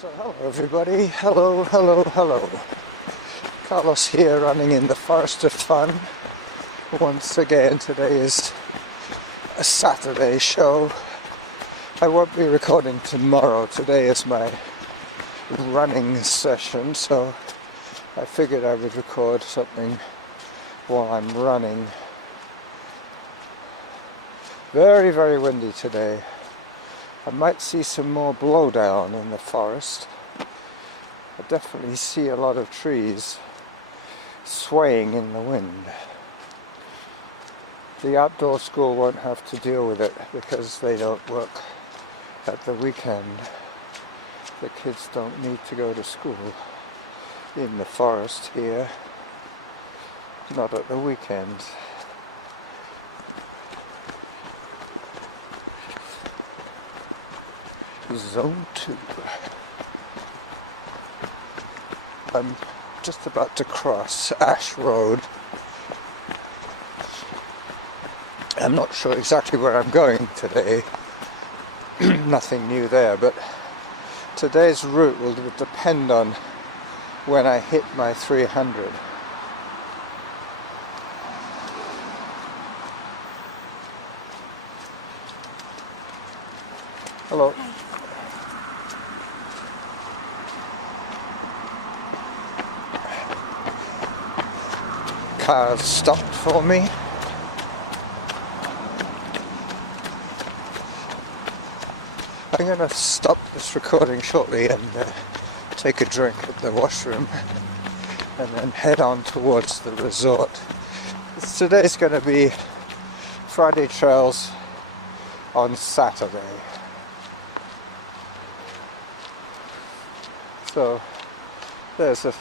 So hello everybody, hello. Carlos here, running in the Forest of Fun. Once again, today is a Saturday show. I won't be recording tomorrow. Today is my running session, so I figured I would record something while I'm running. Very, very windy today. I might see some more blowdown in the forest. I definitely see a lot of trees swaying in the wind. The outdoor school won't have to deal with it because they don't work at the weekend. The kids don't need to go to school in the forest here, not at the weekends. Zone 2. I'm just about to cross Ash Road. I'm not sure exactly where I'm going today. Nothing new there, but today's route will depend on when I hit my 300. Hello. Car stopped for me. I'm going to stop this recording shortly and take a drink at the washroom and then head on towards the resort. Today's going to be Friday trails on Saturday. So there's a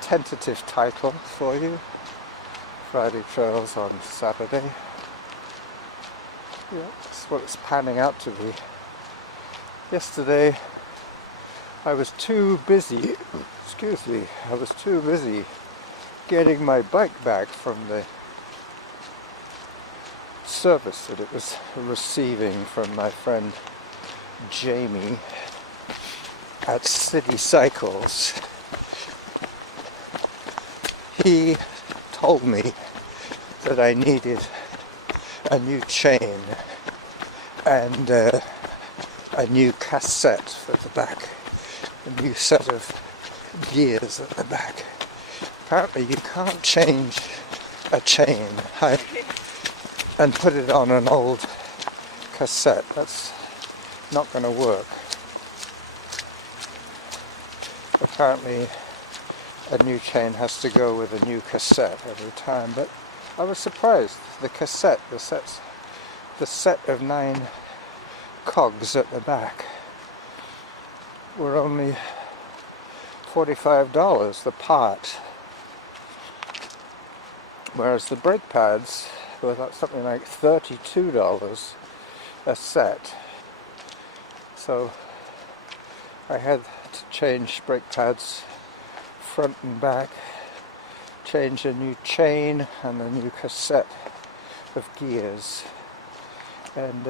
tentative title for you. Friday trails on Saturday. Yeah, that's what it's panning out to be. Yesterday I was too busy, getting my bike back from the service that it was receiving from my friend Jamie at City Cycles. He told me that I needed a new chain and a new cassette for the back, a new set of gears at the back. Apparently you can't change a chain and put it on an old cassette. That's not going to work. Apparently a new chain has to go with a new cassette every time, but I was surprised. The cassette, the set of 9 cogs at the back were only $45 the part, whereas the brake pads were something like $32 a set. So I had to change brake pads front and back, change a new chain and a new cassette of gears, and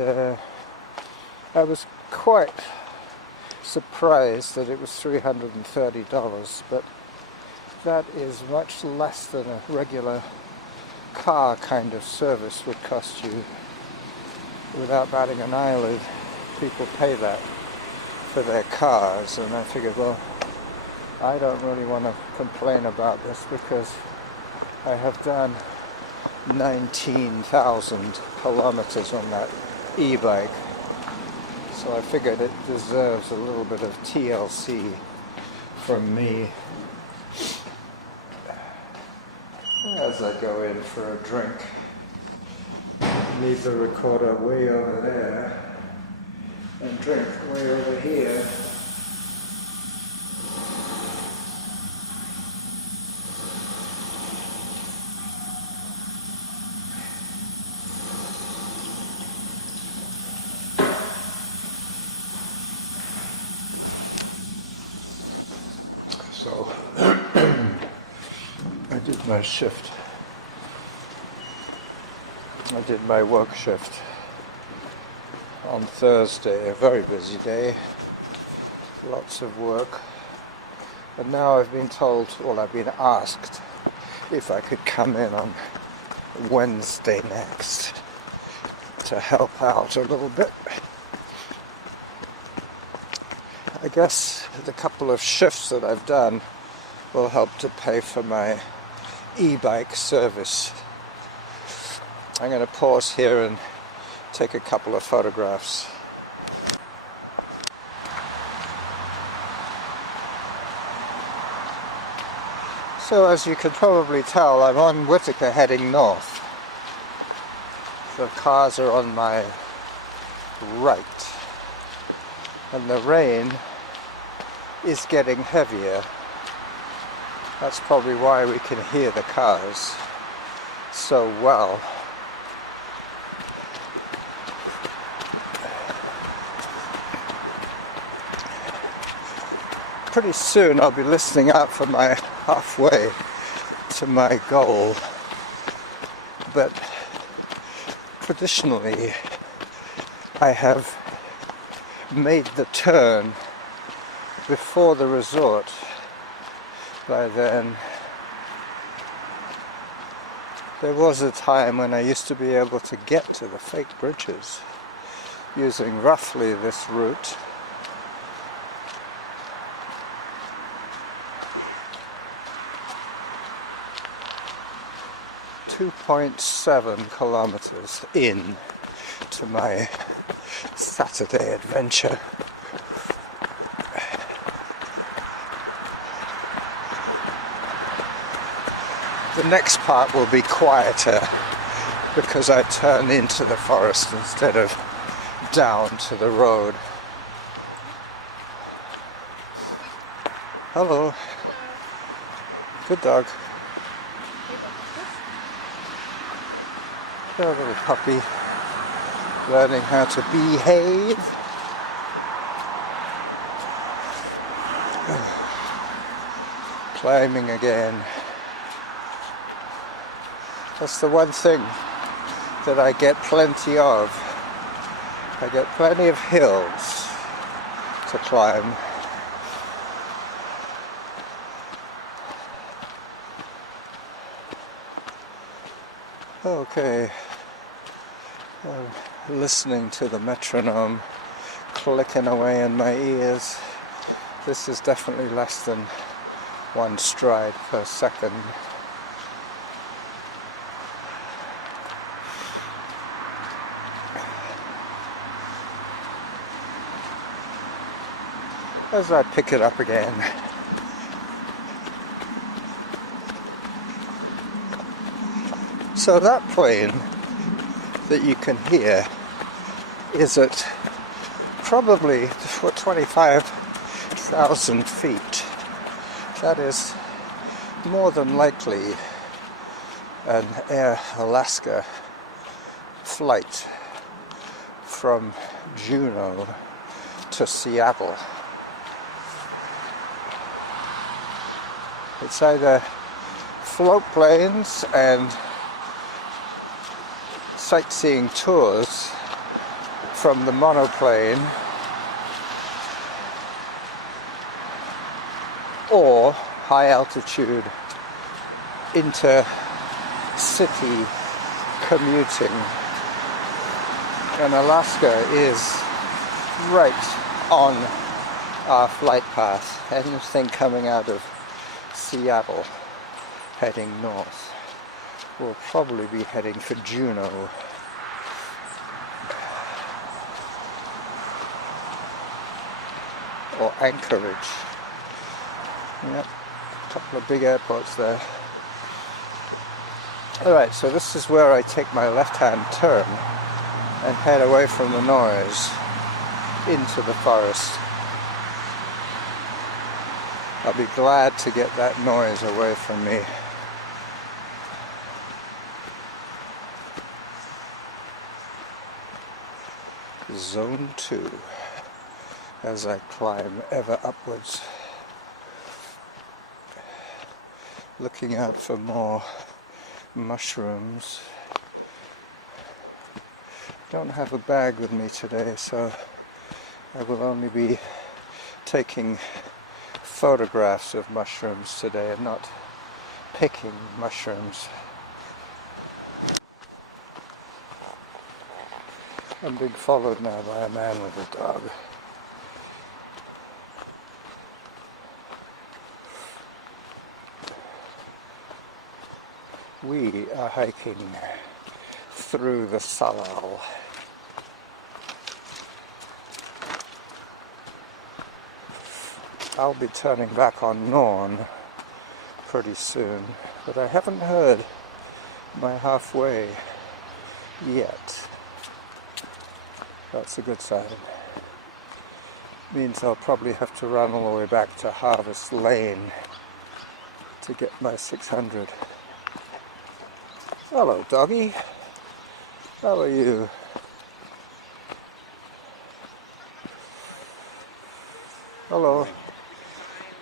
I was quite surprised that it was $330, but that is much less than a regular car kind of service would cost you. Without batting an eyelid, people pay that for their cars, and I figured, well, I don't really want to complain about this because I have done 19,000 kilometers on that e-bike, so I figured it deserves a little bit of TLC from me as I go in for a drink. Leave the recorder way over there and drink way over here. So I did my shift. I did my work shift on Thursday, a very busy day. lots of work. And now I've been told, well, I've been asked if I could come in on Wednesday next to help out a little bit. I guess the couple of shifts that I've done will help to pay for my e-bike service. I'm going to pause here and take a couple of photographs. So as you can probably tell, I'm on Whitaker heading north. The cars are on my right, and the rain is getting heavier. That's probably why we can hear the cars so well. Pretty soon I'll be listening out for my halfway to my goal, but traditionally I have made the turn before the resort. By then, there was a time when I used to be able to get to the fake bridges using roughly this route. .7 kilometers in to my Saturday adventure. The next part will be quieter because I turn into the forest instead of down to the road. Hello. Good dog. A little puppy learning how to behave. Climbing again. That's the one thing that I get plenty of. I get plenty of hills to climb. Okay, listening to the metronome clicking away in my ears. This is definitely less than 1 stride per second. As I pick it up again. So that plane that you can hear is at probably 25,000 feet. That is more than likely an Air Alaska flight from Juneau to Seattle. It's either float planes and sightseeing tours from the monoplane, or high altitude inter-city commuting. And Alaska is right on our flight path. Anything coming out of Seattle heading north will probably be heading for Juneau. Or Anchorage. Yep, a couple of big airports there. Alright, so this is where I take my left-hand turn and head away from the noise into the forest. I'll be glad to get that noise away from me. Zone 2 as I climb ever upwards, looking out for more mushrooms. Don't have a bag with me today, so I will only be taking photographs of mushrooms today and not picking mushrooms. I'm being followed now by a man with a dog. We are hiking through the Salal. I'll be turning back on Norn pretty soon, but I haven't heard my halfway yet. That's a good sign. Means I'll probably have to run all the way back to Harvest Lane to get my 600. Hello, doggy. How are you? Hello.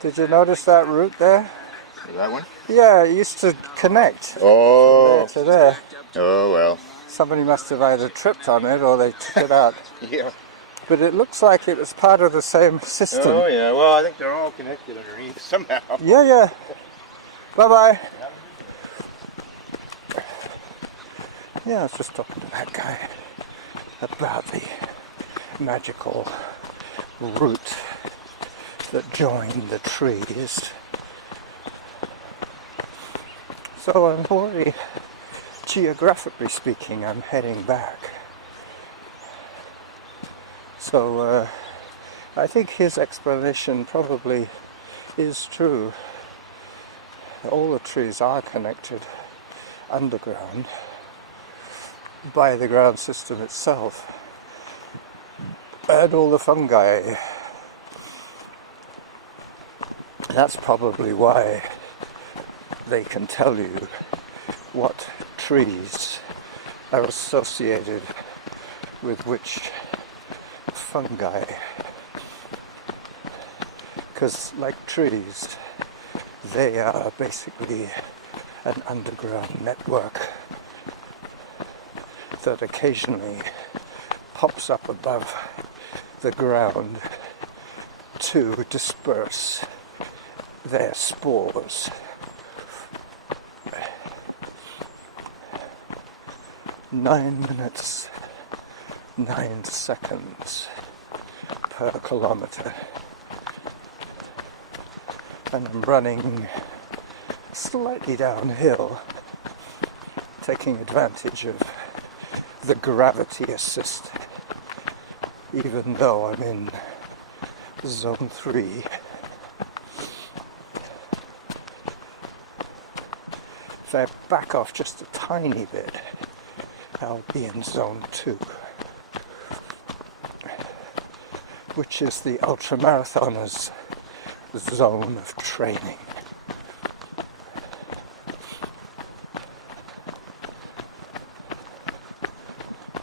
Did you notice that route there? That one? Yeah, it used to connect Oh. from there to there. Oh, well. Somebody must have either tripped on it or they took it out. Yeah. But it looks like it was part of the same system. Oh, yeah. Well, I think they're all connected underneath somehow. Yeah, yeah. Bye-bye. Yeah, I was just talking to that guy about the magical route that joined the trees. So I'm already, geographically speaking, I'm heading back. So I think his explanation probably is true. All the trees are connected underground by the ground system itself, and all the fungi. That's probably why they can tell you what trees are associated with which fungi, because like trees, they are basically an underground network that occasionally pops up above the ground to disperse their spores. Nine minutes, 9 seconds per kilometer. And I'm running slightly downhill, taking advantage of the gravity assist, even though I'm in zone 3. If I back off just a tiny bit, I'll be in zone 2, which is the ultramarathoner's zone of training.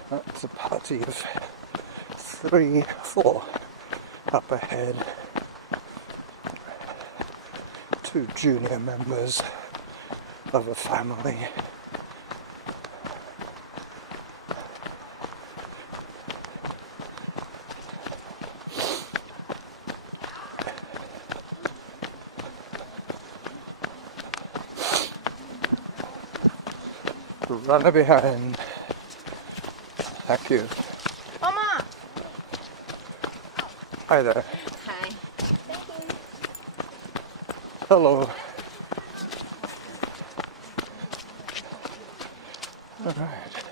That's a party of 3, 4 up ahead. 2 junior members of a family. Runner behind. Thank you. Mama! Hi there. Hi. Thank you. Hello. Alright.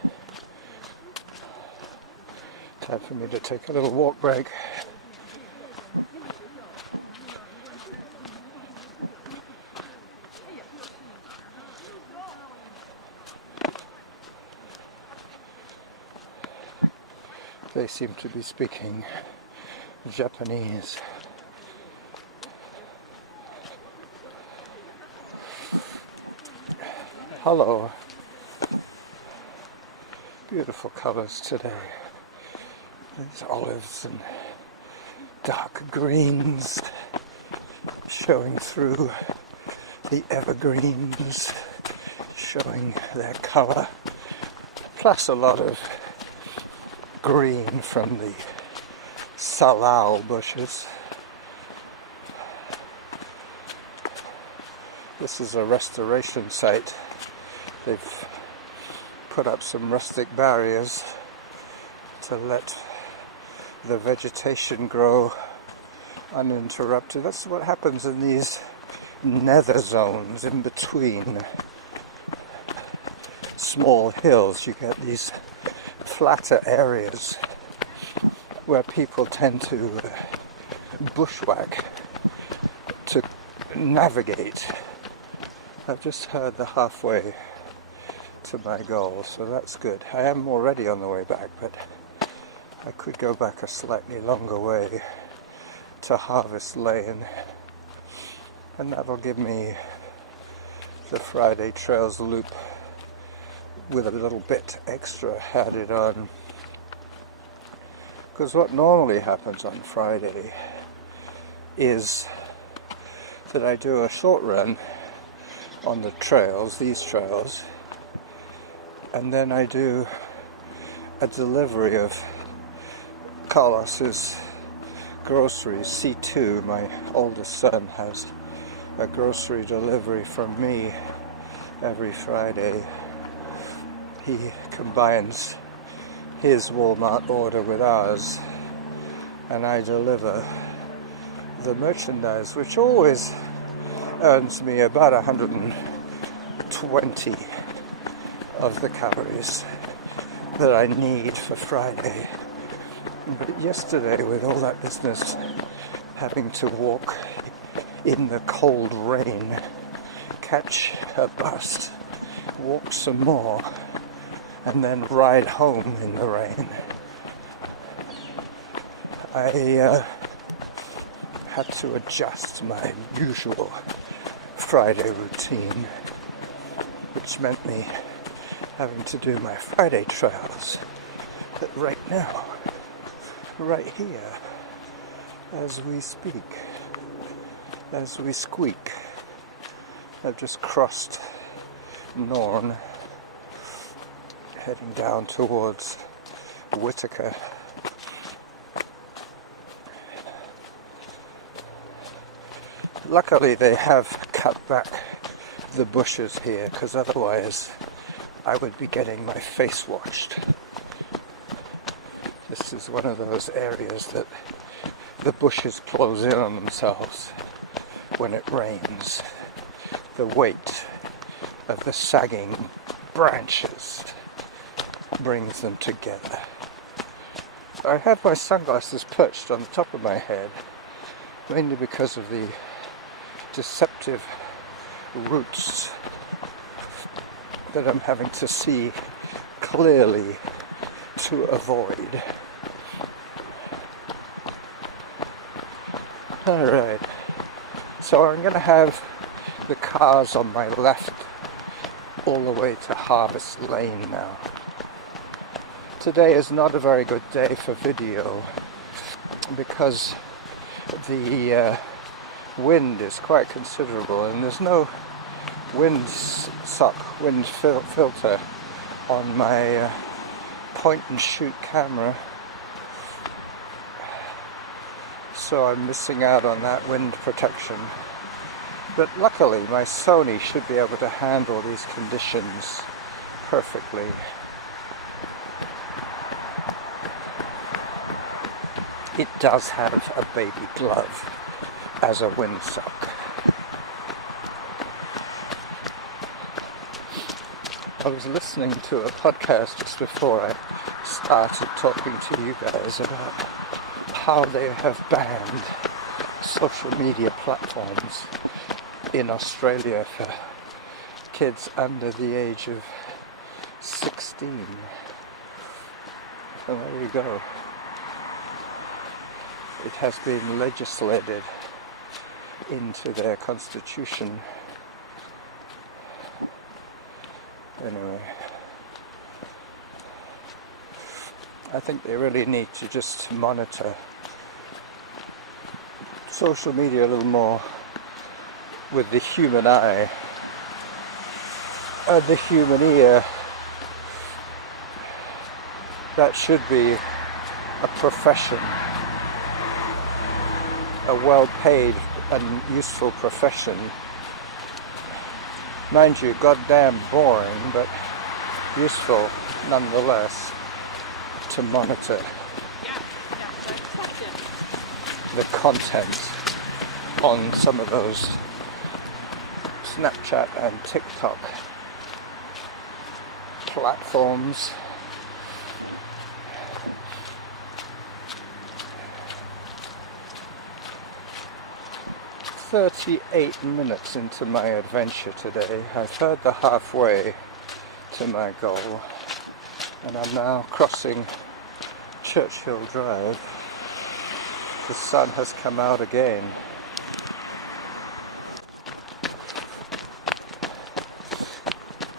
Time for me to take a little walk break. They seem to be speaking Japanese. Hello. Beautiful colors today. These olives and dark greens showing through the evergreens, showing their color, plus a lot of green from the salal bushes. This is a restoration site. They've put up some rustic barriers to let the vegetation grow uninterrupted. That's what happens in these nether zones in between small hills. You get these flatter areas where people tend to bushwhack to navigate. I've just heard the halfway to my goal, so that's good. I am already on the way back, but I could go back a slightly longer way to Harvest Lane, and that'll give me the Friday Trails loop with a little bit extra added on. Because what normally happens on Friday is that I do a short run on the trails, these trails, and then I do a delivery of Carlos's groceries. C2, my oldest son, has a grocery delivery from me every Friday. He combines his Walmart order with ours, and I deliver the merchandise, which always earns me about 120 of the calories that I need for Friday. But yesterday, with all that business, having to walk in the cold rain, catch a bus, walk some more, and then ride home in the rain, I had to adjust my usual Friday routine, which meant me having to do my Friday trails. But right now, right here, as we speak, as we squeak, I've just crossed Norn, heading down towards Whitaker. Luckily they have cut back the bushes here, because otherwise I would be getting my face washed. This is one of those areas that the bushes close in on themselves when it rains. The weight of the sagging branches brings them together. I have my sunglasses perched on the top of my head, mainly because of the deceptive roots that I'm having to see clearly to avoid. Alright, so I'm going to have the cars on my left all the way to Harvest Lane now. Today is not a very good day for video because the wind is quite considerable, and there's no wind filter on my point and shoot camera, so I'm missing out on that wind protection. But luckily my Sony should be able to handle these conditions perfectly. It does have a baby glove as a windsock. I was listening to a podcast just before I started talking to you guys about how they have banned social media platforms in Australia for kids under the age of 16. So there you go. It has been legislated into their constitution. Anyway, I think they really need to just monitor social media a little more with the human eye and the human ear. That should be a profession, a well-paid and useful profession Mind you, goddamn boring, but useful nonetheless to monitor the content on some of those Snapchat and TikTok platforms. "38 minutes into my adventure today. I've heard the halfway to my goal, and I'm now crossing Churchill Drive. The sun has come out again.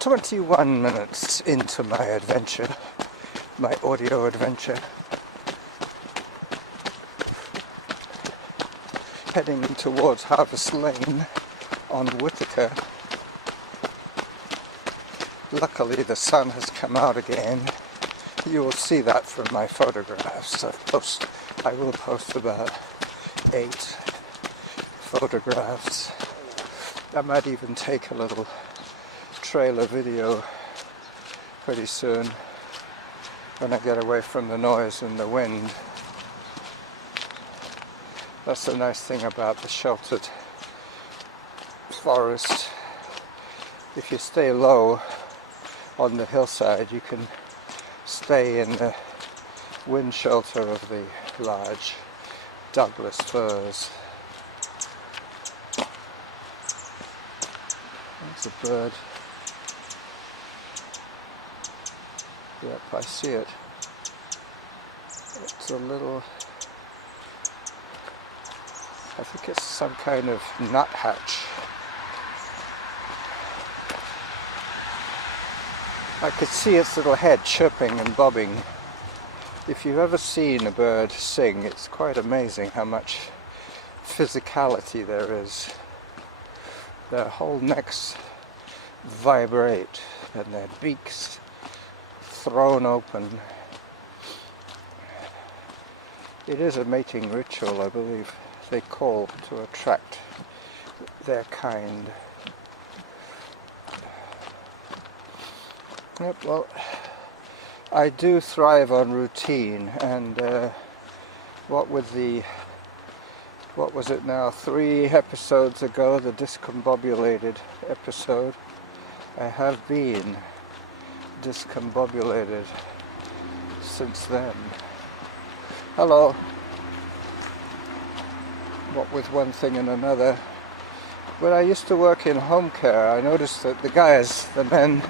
"21 minutes into my adventure, my audio adventure. Heading towards Harvest Lane on Whittaker. Luckily the sun has come out again. You will see that from my photographs. I will post about 8 photographs. I might even take a little trailer video pretty soon when I get away from the noise and the wind. That's the nice thing about the sheltered forest. If you stay low on the hillside, you can stay in the wind shelter of the large Douglas firs. There's a bird. Yep, I see it. It's a little... I think it's some kind of nuthatch. I could see its little head chirping and bobbing. If you've ever seen a bird sing, it's quite amazing how much physicality there is. Their whole necks vibrate and their beaks thrown open. It is a mating ritual, I believe. They call to attract their kind. Yep, well, I do thrive on routine, and what was it now, 3 episodes ago, the discombobulated episode, I have been discombobulated since then. Hello. What with one thing and another. When I used to work in home care, I noticed that the guys, the men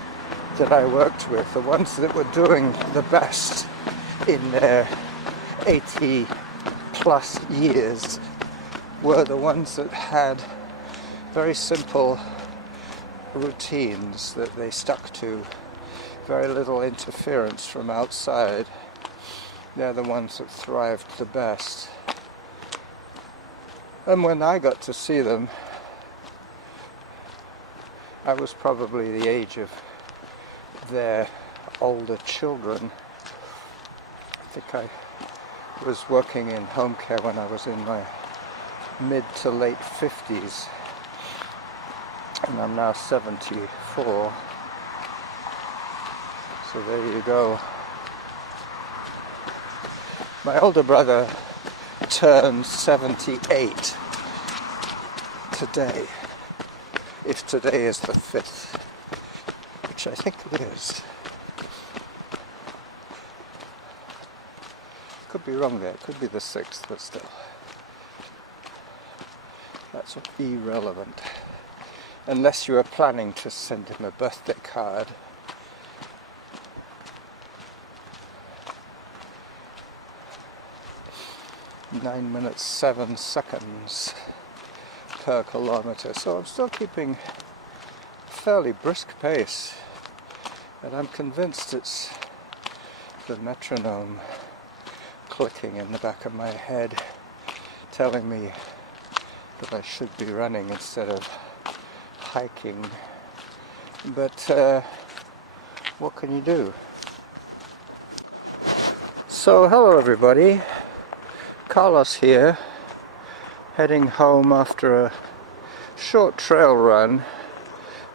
that I worked with, the ones that were doing the best in their 80 plus years, were the ones that had very simple routines that they stuck to, very little interference from outside. They're the ones that thrived the best. And when I got to see them, I was probably the age of their older children. I think I was working in home care when I was in my mid to late 50s, and I'm now 74. So there you go. My older brother turned 78 today, if today is the 5th, which I think it is. Could be wrong there, could be the 6th, but still. That's irrelevant. Unless you are planning to send him a birthday card. Nine minutes 7 seconds per kilometre, so I'm still keeping a fairly brisk pace, and I'm convinced it's the metronome clicking in the back of my head telling me that I should be running instead of hiking. But what can you do? So hello everybody, Carlos here, heading home after a short trail run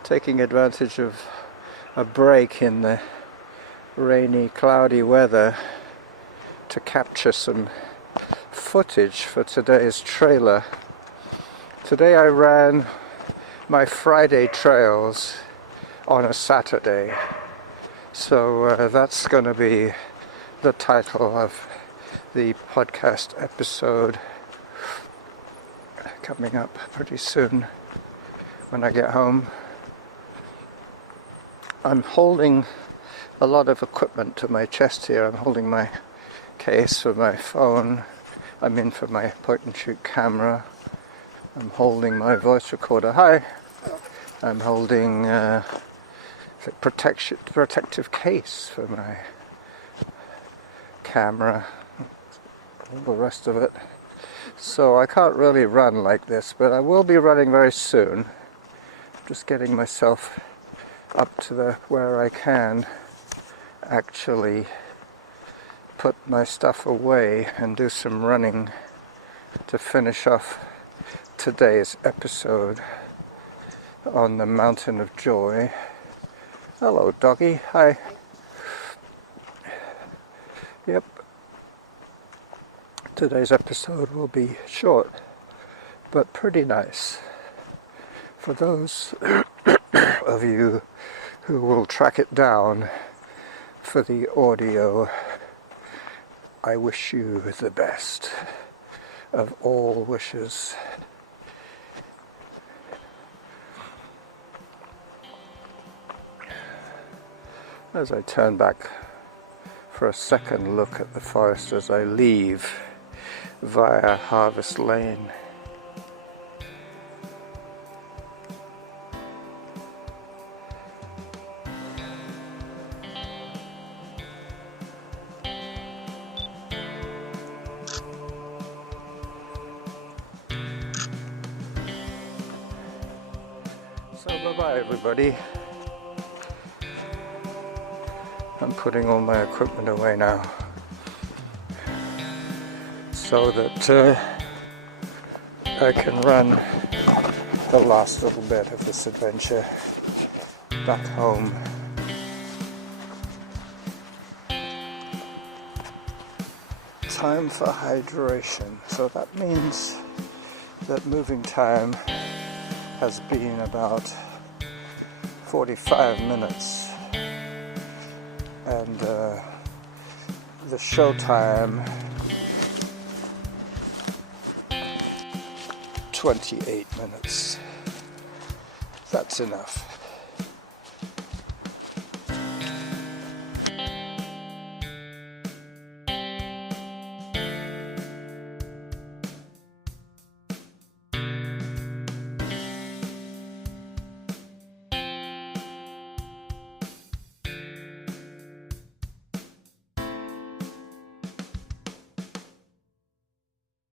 taking advantage of a break in the rainy, cloudy weather to capture some footage for today's trailer. Today I ran my Friday trails on a Saturday, so that's going to be the title of the podcast episode coming up pretty soon when I get home. I'm holding a lot of equipment to my chest here. I'm holding my case for my phone, I'm in for my point and shoot camera, I'm holding my voice recorder, hi! I'm holding the protective case for my camera, all the rest of it. So I can't really run like this, but I will be running very soon. Just getting myself up to where I can actually put my stuff away and do some running to finish off today's episode on the Mountain of Joy. Hello, doggy. Hi. Yep. Today's episode will be short, but pretty nice. For those of you who will track it down for the audio, I wish you the best of all wishes. As I turn back for a second look at the forest as I leave via Harvest Lane. So bye-bye everybody. I'm putting all my equipment away now so that I can run the last little bit of this adventure back home. Time for hydration. So that means that moving time has been about 45 minutes. And the show time 28 minutes. That's enough.